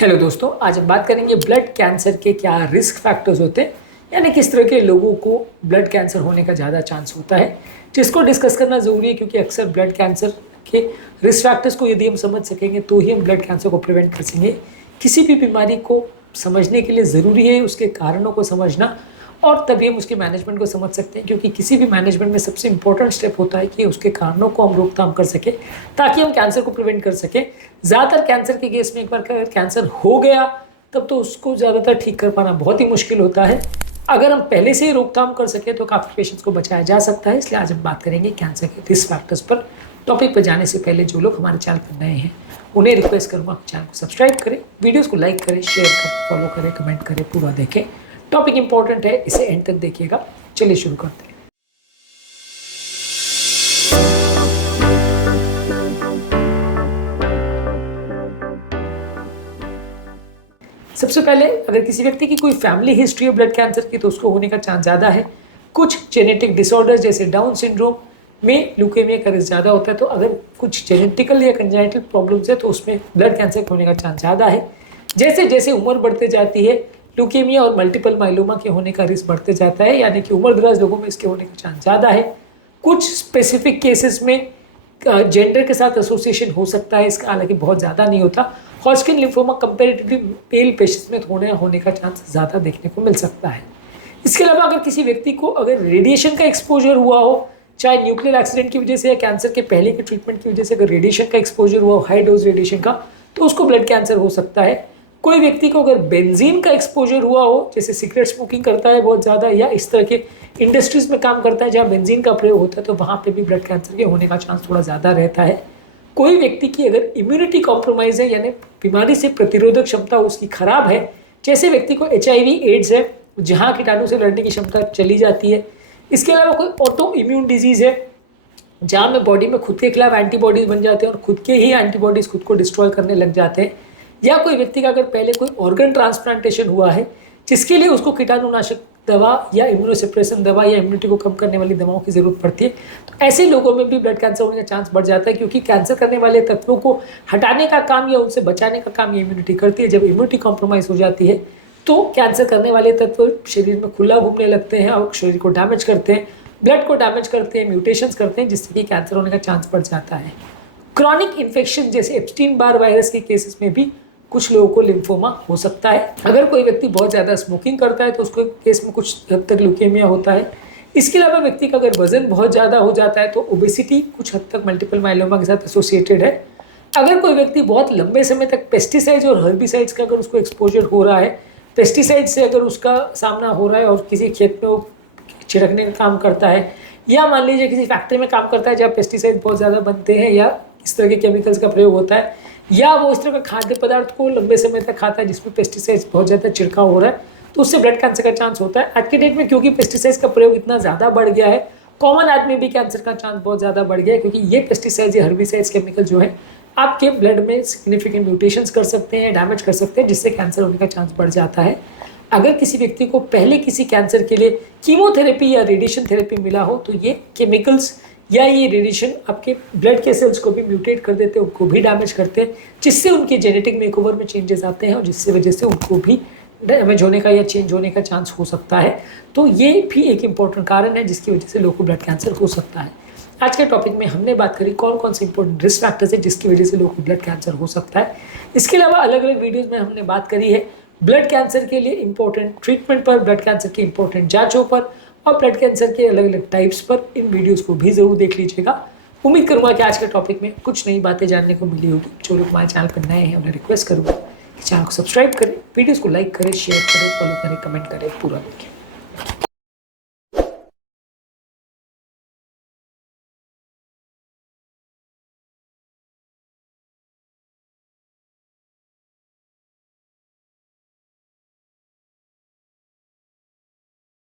Hello दोस्तों, आज हम बात करेंगे ब्लड कैंसर के क्या रिस्क फैक्टर्स होते हैं, यानी किस तरह के लोगों को ब्लड कैंसर होने का ज़्यादा चांस होता है, जिसको डिस्कस करना ज़रूरी है क्योंकि अक्सर ब्लड कैंसर के रिस्क फैक्टर्स को यदि हम समझ सकेंगे तो ही हम ब्लड कैंसर को प्रिवेंट कर सकेंगे। किसी भी बीमारी को समझने के लिए ज़रूरी है उसके कारणों को समझना, और तभी हम उसके मैनेजमेंट को समझ सकते हैं क्योंकि किसी भी मैनेजमेंट में सबसे इंपॉर्टेंट स्टेप होता है कि उसके कारणों को हम रोकथाम कर सकें ताकि हम कैंसर को प्रिवेंट कर सकें। ज़्यादातर कैंसर के केस में एक बार अगर कैंसर हो गया तब तो उसको ज़्यादातर ठीक कर पाना बहुत ही मुश्किल होता है। अगर हम पहले से ही रोकथाम कर सकें तो काफ़ी पेशेंट्स को बचाया जा सकता है। इसलिए आज हम बात करेंगे कैंसर के रिस्क फैक्टर्स पर। टॉपिक पर जाने से पहले जो लोग हमारे चैनल पर नए हैं उन्हें रिक्वेस्ट करूँगा चैनल को सब्सक्राइब करें, वीडियोज़ को लाइक करें, शेयर करें, फॉलो करें, कमेंट करें, पूरा देखें। टॉपिक इंपॉर्टेंट है, इसे एंड तक देखिएगा। चलिए शुरू करते हैं। सबसे पहले अगर किसी व्यक्ति की कोई फैमिली हिस्ट्री है ब्लड कैंसर की तो उसको होने का चांस ज़्यादा है। कुछ जेनेटिक डिसऑर्डर्स जैसे डाउन सिंड्रोम में ल्यूकेमिया का रिस्क ज़्यादा होता है, तो अगर कुछ जेनेटिकल या कंजेनिटल प्रॉब्लम्स है तो उसमें ब्लड कैंसर होने का चांस ज़्यादा है। जैसे जैसे उम्र बढ़ते जाती है ल्यूकेमिया और मल्टीपल माइलोमा के होने का रिस्क बढ़ते जाता है, यानी कि उम्र दराज लोगों में इसके होने का चांस ज़्यादा है। कुछ स्पेसिफिक केसेस में जेंडर के साथ एसोसिएशन हो सकता है, इसका हालांकि बहुत ज़्यादा नहीं होता। Hodgkin lymphoma comparatively male patients में होने का चांस ज़्यादा देखने को मिल सकता है। इसके अलावा अगर किसी व्यक्ति को अगर रेडिएशन का एक्सपोजर हुआ हो, चाहे न्यूक्लियर एक्सीडेंट की वजह से या कैंसर के पहले के ट्रीटमेंट की वजह से अगर रेडिएशन का एक्सपोजर हुआ हो, हाई डोज रेडिएशन का, तो उसको ब्लड कैंसर हो सकता है। कोई व्यक्ति को अगर बेंजीन का एक्सपोजर हुआ हो, जैसे सिगरेट स्मोकिंग करता है बहुत ज़्यादा या इस तरह के इंडस्ट्रीज में काम करता है जहाँ बेंजीन का प्रयोग होता है, तो वहाँ पे भी ब्लड कैंसर के होने का चांस थोड़ा ज़्यादा रहता है। कोई व्यक्ति की अगर इम्यूनिटी कॉम्प्रोमाइज़ है, यानी बीमारी से प्रतिरोधक क्षमता उसकी खराब है, जैसे व्यक्ति को HIV एड्स है जहाँ कीटाणु से लड़ने की क्षमता चली जाती है। इसके अलावा कोई ऑटो इम्यून डिजीज़ है जहाँ में बॉडी में खुद के खिलाफ एंटीबॉडीज बन जाते हैं और खुद के ही एंटीबॉडीज खुद को डिस्ट्रॉय करने लग जाते हैं, या कोई व्यक्ति का अगर पहले कोई ऑर्गन ट्रांसप्लांटेशन हुआ है जिसके लिए उसको कीटाणुनाशक दवा या इम्यूनोसप्रेशन दवा या इम्यूनिटी को कम करने वाली दवाओं की जरूरत पड़ती है, तो ऐसे लोगों में भी ब्लड कैंसर होने का चांस बढ़ जाता है क्योंकि कैंसर करने वाले तत्वों को हटाने का काम या उनसे बचाने का काम ये इम्यूनिटी करती है। जब इम्यूनिटी कॉम्प्रोमाइज हो जाती है तो कैंसर करने वाले तत्व शरीर में खुला घूमने लगते हैं और शरीर को डैमेज करते हैं, ब्लड को डैमेज करते हैं, म्यूटेशंस करते हैं, जिससे कि कैंसर होने का चांस बढ़ जाता है। क्रॉनिक इन्फेक्शन जैसे एप्स्टीन बार वायरस के केसेस में भी कुछ लोगों को लिम्फोमा हो सकता है। अगर कोई व्यक्ति बहुत ज़्यादा स्मोकिंग करता है तो उसको केस में कुछ हद तक ल्यूकेमिया होता है। इसके अलावा व्यक्ति का अगर वजन बहुत ज़्यादा हो जाता है तो ओबेसिटी कुछ हद तक मल्टीपल माइलोमा के साथ एसोसिएटेड है। अगर कोई व्यक्ति बहुत लंबे समय तक पेस्टिसाइड्स और हर्बिसाइड्स का अगर उसको एक्सपोजर हो रहा है, पेस्टिसाइड से अगर उसका सामना हो रहा है और किसी खेत में वो छिड़कने का काम करता है, या मान लीजिए किसी फैक्ट्री में काम करता है जहाँ पेस्टिसाइड बहुत ज़्यादा बनते हैं या इस तरह के केमिकल्स का प्रयोग होता है, या वो इस तरह का खाद्य पदार्थ को लंबे समय तक खाता है जिसमें पेस्टिसाइड्स बहुत ज़्यादा छिड़काव हो रहा है, तो उससे ब्लड कैंसर का चांस होता है। आज के डेट में क्योंकि पेस्टिसाइड्स का प्रयोग इतना ज़्यादा बढ़ गया है, कॉमन आदमी भी कैंसर का चांस बहुत ज़्यादा बढ़ गया है क्योंकि ये पेस्टिसाइड्स या हर्बिसाइड्स केमिकल जो है आपके ब्लड में सिग्निफिकेंट म्यूटेशंस कर सकते हैं, डैमेज कर सकते हैं, जिससे कैंसर होने का चांस बढ़ जाता है। अगर किसी व्यक्ति को पहले किसी कैंसर के लिए कीमोथेरेपी या रेडिएशन थेरेपी मिला हो तो ये केमिकल्स या ये रेडिएशन आपके ब्लड के सेल्स को भी म्यूटेट कर देते हैं, उनको भी डैमेज करते हैं, जिससे उनके जेनेटिक मेकओवर में चेंजेस आते हैं और जिससे वजह से उनको भी डैमेज होने का या चेंज होने का चांस हो सकता है। तो ये भी एक इंपॉर्टेंट कारण है जिसकी वजह से लोगों को ब्लड कैंसर हो सकता है। आज के टॉपिक में हमने बात करी कौन कौन से इंपॉर्टेंट रिस्क फैक्टर्स है जिसकी वजह से लोगों को ब्लड कैंसर हो सकता है। इसके अलावा अलग अलग वीडियोज़ में हमने बात करी है ब्लड कैंसर के लिए इंपॉर्टेंट ट्रीटमेंट पर, ब्लड कैंसर की इंपॉर्टेंट जांचों पर और ब्लड कैंसर के अलग अलग टाइप्स पर। इन वीडियोस को भी जरूर देख लीजिएगा। उम्मीद करूंगा कि आज के टॉपिक में कुछ नई बातें जानने को मिली होगी। जो लोग हमारे चैनल पर नए हैं उन्हें रिक्वेस्ट करूंगा कि चैनल को सब्सक्राइब करें, वीडियोस को लाइक करें, शेयर करें, फॉलो करें, कमेंट करें, पूरा देखें।